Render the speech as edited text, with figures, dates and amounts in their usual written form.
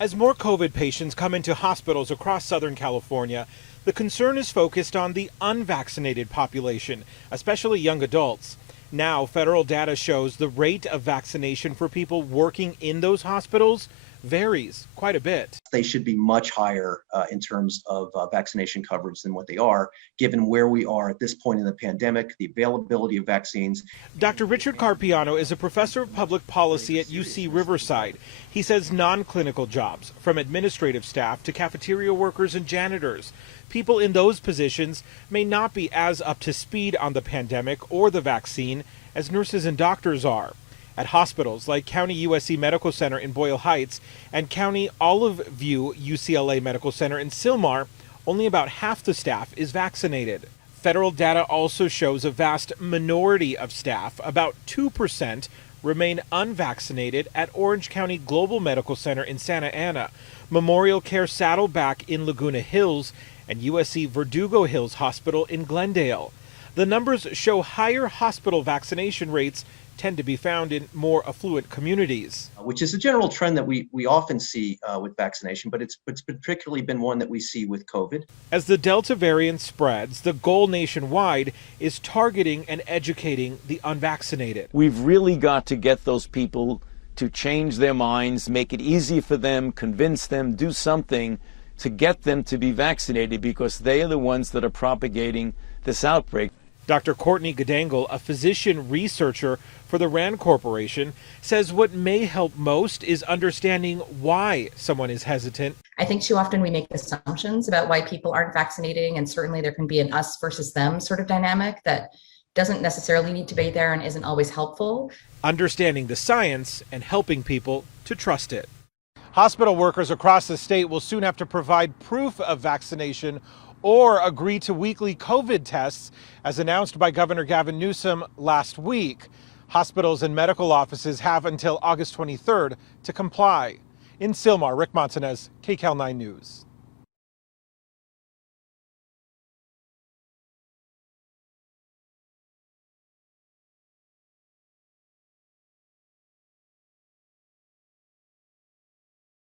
As more COVID patients come into hospitals across Southern California, the concern is focused on the unvaccinated population, especially young adults. Now, federal data shows the rate of vaccination for people working in those hospitals varies quite a bit. They should be much higher in terms of vaccination coverage than what they are, given where we are at this point in the pandemic, the availability of vaccines. Dr. Richard Carpiano is a professor of public policy at UC Riverside. He says non-clinical jobs, from administrative staff to cafeteria workers and janitors, people in those positions may not be as up to speed on the pandemic or the vaccine as nurses and doctors are. At hospitals like County USC Medical Center in Boyle Heights and County Olive View UCLA Medical Center in Sylmar, only about half the staff is vaccinated. Federal data also shows a vast minority of staff, about 2%, remain unvaccinated at Orange County Global Medical Center in Santa Ana, Memorial Care Saddleback in Laguna Hills, and USC Verdugo Hills Hospital in Glendale. The numbers show higher hospital vaccination rates tend to be found in more affluent communities. Which is a general trend that we often see with vaccination, but it's particularly been one that we see with COVID. As the Delta variant spreads, the goal nationwide is targeting and educating the unvaccinated. We've really got to get those people to change their minds, make it easy for them, convince them, do something to get them to be vaccinated, because they are the ones that are propagating this outbreak. Dr. Courtney Gadangle, a physician researcher for the RAND Corporation, says what may help most is understanding why someone is hesitant. I think too often we make assumptions about why people aren't vaccinating, and certainly there can be an us versus them sort of dynamic that doesn't necessarily need to be there and isn't always helpful. Understanding the science and helping people to trust it. Hospital workers across the state will soon have to provide proof of vaccination or agree to weekly COVID tests, as announced by Governor Gavin Newsom last week. Hospitals and medical offices have until August 23rd to comply. In Sylmar, Rick Montanez, KCAL 9 News.